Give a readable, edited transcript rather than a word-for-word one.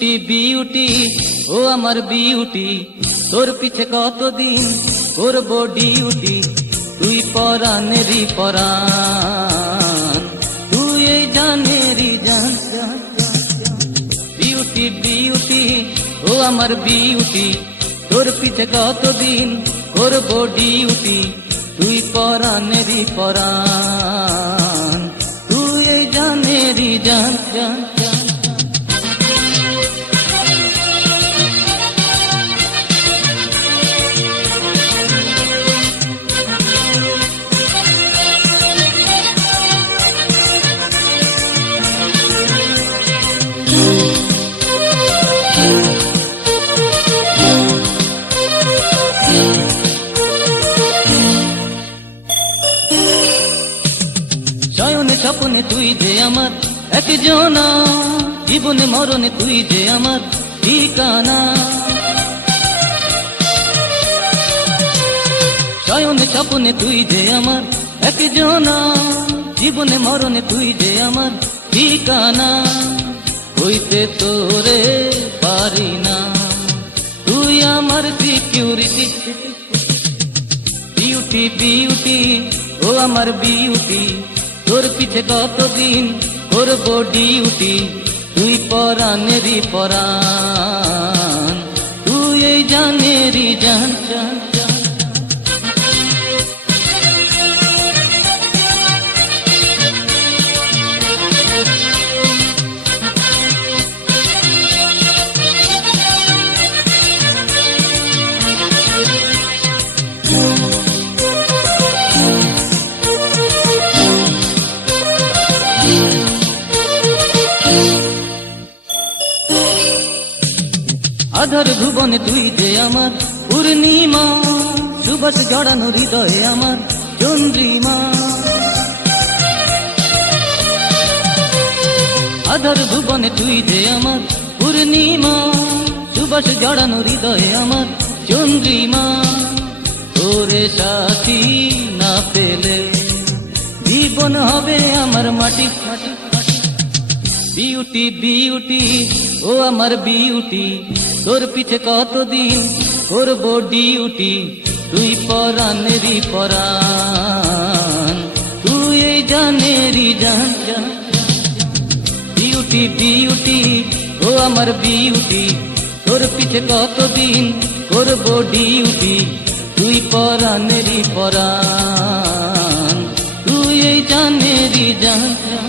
Beauty beauty ও আমার beauty, তোর পিছে কতদিন করব ডিউটি, তুই পরানেরই পরাণ, তুই এই জানেরই জান। বিউটি বিউটি ও আমার বিউটি, তোর পিছে কতদিন করব ডিউটি, তুই পরানেরই পরাণ, তুই এই জানেরই জান জান। শয়নে স্বপনে তুই যে আমার একজনা, জীবনে মরণে তুই যে আমার ঠিকানা। শয়নে স্বপনে তুই যে আমার একজনা, জীবনে মরণে তুই যে আমার ঠিকানা। হইতে তোরে পারি না, তুই আমার সিকিউরিটি। বিউটি বিউটি ও আমার বিউটি, তোর পিছে কতদিন করব ডিউটি, তুই পরানেরই পরাণ, তুই এই জানেরই জান জান। আধার ভুবনে তুই যে আমার পূর্ণিমা, সুবাস জড়ানো হৃদয়ে আমার চন্দ্রিমা। আধার ভুবনে তুই যে আমার পূর্ণিমা, সুবাস জড়ানো হৃদয়ে আমার চন্দ্রিমা। তোরে সাথী না পেলে জীবন হবে আমার মাটি মাটি। বিউটি বিউটি ও আমার বিউটি, তোর পিছে কতদিন করব ডিউটি, তুই পরানেরই পরাণ, তুই এই জানেরই জান জান। বিউটি বিউটি ও আমার বিউটি, তোর পিছে কতদিন করব ডিউটি, তুই পরানেরই পরাণ, তুই এই জানেরই জান জান।